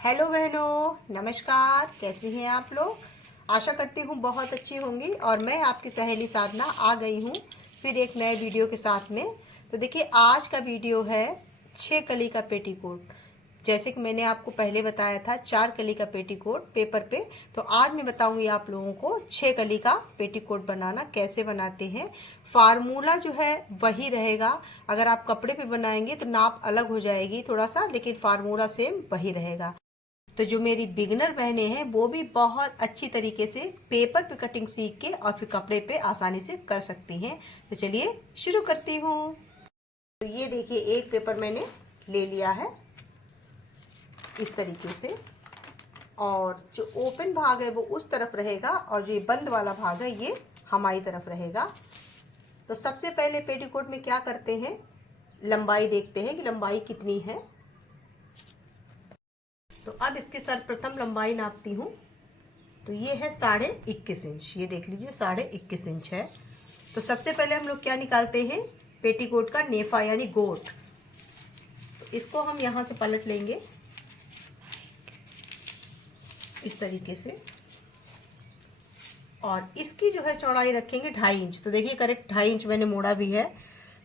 Hello बहनों, नमस्कार। कैसे हैं आप लोग? आशा करती हूँ बहुत अच्छी होंगी। और मैं आपकी सहेली साधना आ गई हूँ फिर एक नए वीडियो के साथ में। तो देखिए, आज का वीडियो है 6 कली का पेटीकोट। जैसे कि मैंने आपको पहले बताया था 4 कली का पेटीकोट पेपर पे, तो आज मैं बताऊंगी आप लोगों को 6 कली का पेटीकोट बनाना कैसे बनाते हैं। फार्मूला जो है वही रहेगा। अगर आप कपड़े पे बनाएंगे तो नाप अलग हो जाएगी थोड़ा सा, लेकिन फार्मूला सेम वही रहेगा। तो जो मेरी बिगनर बहनें हैं वो भी बहुत अच्छी तरीके से पेपर पे कटिंग सीख के और फिर कपड़े पे आसानी से कर सकती हैं। तो चलिए शुरू करती हूँ। तो ये देखिए, एक पेपर मैंने ले लिया है इस तरीके से, और जो ओपन भाग है वो उस तरफ रहेगा और जो ये बंद वाला भाग है ये हमारी तरफ रहेगा। तो सबसे पहले पेटीकोट में क्या करते हैं, लंबाई देखते हैं कि लंबाई कितनी है। तो अब इसके सर्वप्रथम लंबाई नापती हूँ। तो ये है 21.5 इंच। ये देख लीजिए 21.5 इंच है। तो सबसे पहले हम लोग क्या निकालते हैं, पेटीकोट का नेफा यानी गोट। तो इसको हम यहाँ से पलट लेंगे इस तरीके से, और इसकी जो है चौड़ाई रखेंगे 2.5 इंच। तो देखिए करेक्ट 2.5 इंच मैंने मोड़ा भी है।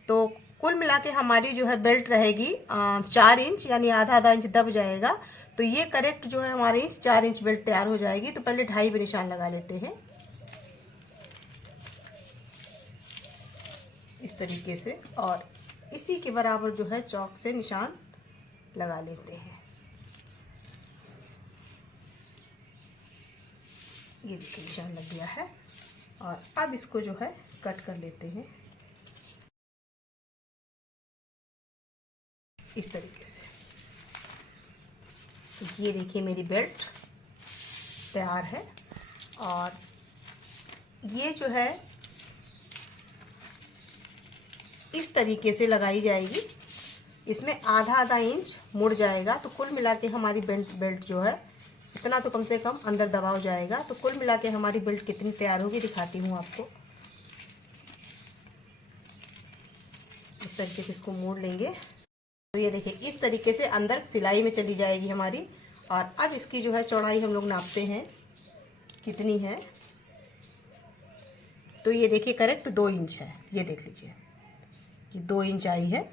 तो कुल मिला के हमारी जो है बेल्ट रहेगी 4 इंच, यानी आधा आधा इंच दब जाएगा। तो ये करेक्ट जो है हमारे इंच 4 इंच बेल्ट तैयार हो जाएगी। तो पहले 2.5 पे निशान लगा लेते हैं इस तरीके से, और इसी के बराबर जो है चौक से निशान लगा लेते हैं। ये देखिए निशान लग गया है। और अब इसको जो है कट कर लेते हैं इस तरीके से। तो ये देखिए मेरी बेल्ट तैयार है। और ये जो है इस तरीके से लगाई जाएगी। इसमें आधा आधा इंच मुड़ जाएगा। तो कुल मिला के हमारी बेल्ट जो है इतना तो कम से कम अंदर दबाव जाएगा। तो कुल मिला के हमारी बेल्ट कितनी तैयार होगी दिखाती हूँ आपको। इस तरीके से इसको मोड़ लेंगे। तो ये देखिए इस तरीके से अंदर सिलाई में चली जाएगी हमारी। और अब इसकी जो है चौड़ाई हम लोग नापते हैं कितनी है। तो ये देखिए करेक्ट 2 इंच है। ये देख लीजिए, ये 2 इंच आई है।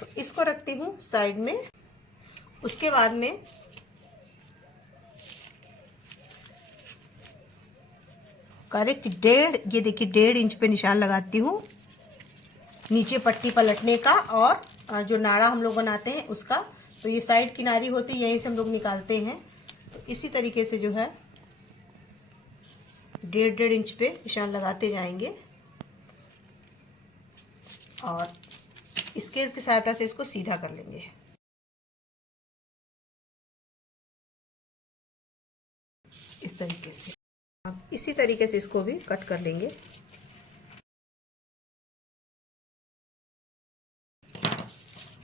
तो इसको रखती हूँ साइड में। उसके बाद में करेक्ट ये देखिए 1.5 इंच पे निशान लगाती हूँ नीचे पट्टी पलटने का, और जो नाड़ा हम लोग बनाते हैं उसका। तो ये साइड किनारी होती है, यहीं से हम लोग निकालते हैं। तो इसी तरीके से जो है 1.5 इंच पे निशान लगाते जाएंगे, और स्केल की सहायता से इसको सीधा कर लेंगे इस तरीके से। अब इसी तरीके से इसको भी कट कर लेंगे।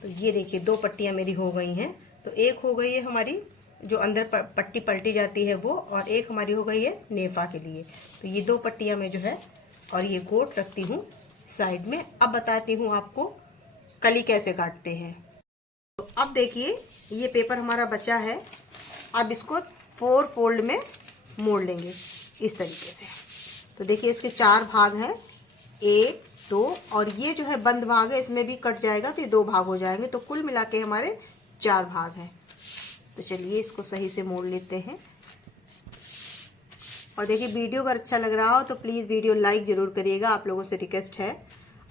तो ये देखिए 2 पट्टियां मेरी हो गई हैं। तो एक हो गई है हमारी जो अंदर पट्टी पलटी जाती है वो, और एक हमारी हो गई है नेफा के लिए। तो ये 2 पट्टियां मैं जो है और ये गोट रखती हूँ साइड में। अब बताती हूँ आपको कली कैसे काटते हैं। तो अब देखिए ये पेपर हमारा बचा है। अब इसको 4 फोल्ड में मोड़ लेंगे इस तरीके से। तो देखिए इसके 4 भाग हैं, 1 2, और ये जो है बंद भाग है इसमें भी कट जाएगा तो ये 2 भाग हो जाएंगे। तो कुल मिला के हमारे 4 भाग हैं। तो चलिए इसको सही से मोड़ लेते हैं। और देखिए वीडियो अगर अच्छा लग रहा हो तो प्लीज़ वीडियो लाइक ज़रूर करिएगा, आप लोगों से रिक्वेस्ट है।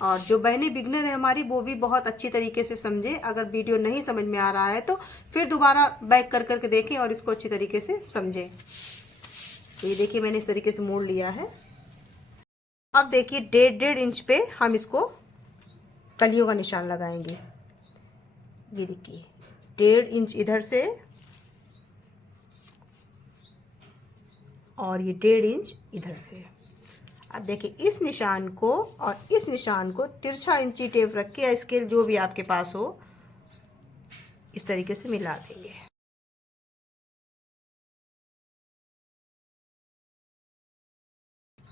और जो बहनें बिगनर है हमारी वो भी बहुत अच्छी तरीके से समझे। अगर वीडियो नहीं समझ में आ रहा है तो फिर दोबारा बैक कर करके देखें और इसको अच्छी तरीके से समझें। तो ये देखिए मैंने इस तरीके से मोड़ लिया है। अब देखिए 1.5 इंच पे हम इसको कलियों का निशान लगाएंगे। ये देखिए 1.5 इंच इधर से और ये 1.5 इंच इधर से। अब देखिए इस निशान को और इस निशान को तिरछा इंची टेप रख के या स्केल जो भी आपके पास हो इस तरीके से मिला देंगे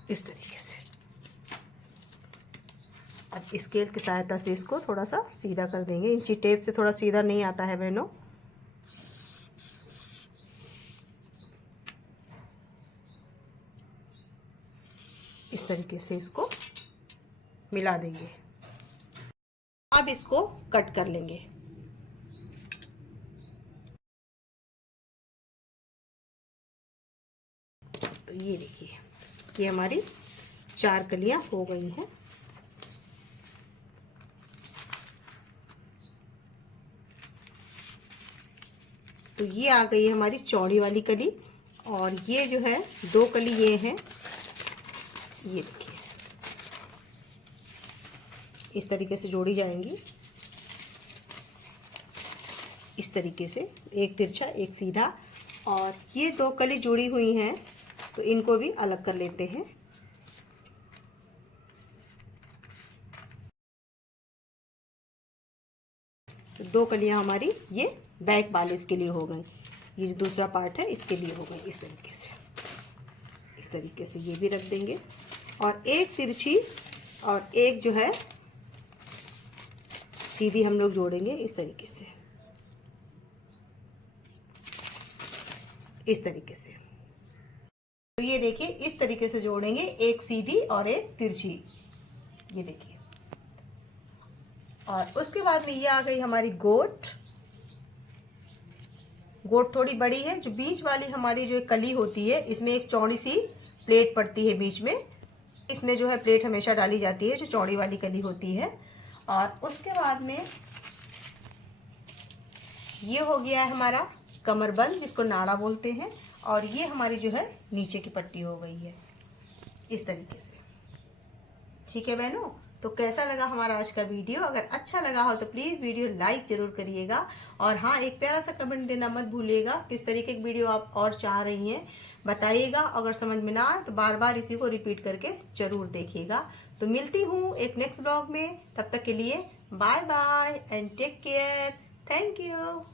इस तरीके से। अब स्केल की सहायता से इसको थोड़ा सा सीधा कर देंगे। इंची टेप से थोड़ा सीधा नहीं आता है बहनों। इस तरीके से इसको मिला देंगे। अब इसको कट कर लेंगे। तो ये देखिए, ये हमारी 4 कलियां हो गई हैं। तो ये आ गई है हमारी चौड़ी वाली कली, और ये जो है 2 कली ये हैं, ये देखिए इस तरीके से जोड़ी जाएंगी। इस तरीके से एक तिरछा एक सीधा, और ये 2 कली जुड़ी हुई हैं तो इनको भी अलग कर लेते हैं। तो 2 कलियां हमारी ये बैक वाले इसके लिए हो गई। ये जो दूसरा पार्ट है इसके लिए हो गई। इस तरीके से ये भी रख देंगे, और एक तिरछी और एक जो है सीधी हम लोग जोड़ेंगे इस तरीके से, इस तरीके से। तो ये देखिए इस तरीके से जोड़ेंगे, एक सीधी और एक तिरछी, ये देखिए। और उसके बाद में ये आ गई हमारी गोट। गोट थोड़ी बड़ी है। जो बीच वाली हमारी जो कली होती है इसमें एक चौड़ी सी प्लेट पड़ती है बीच में। इसमें जो है प्लेट हमेशा डाली जाती है जो चौड़ी वाली कली होती है। और उसके बाद में ये हो गया है हमारा कमरबंद, जिसको नाड़ा बोलते हैं। और ये हमारी जो है नीचे की पट्टी हो गई है इस तरीके से। ठीक है बहनों, तो कैसा लगा हमारा आज का वीडियो? अगर अच्छा लगा हो तो प्लीज़ वीडियो लाइक ज़रूर करिएगा, और हाँ एक प्यारा सा कमेंट देना मत भूलिएगा। किस तरीके की वीडियो आप और चाह रही हैं बताइएगा। अगर समझ में ना आए तो बार बार इसी को रिपीट करके ज़रूर देखिएगा। तो मिलती हूँ एक नेक्स्ट ब्लॉग में, तब तक के लिए bye bye and take care. Thank you.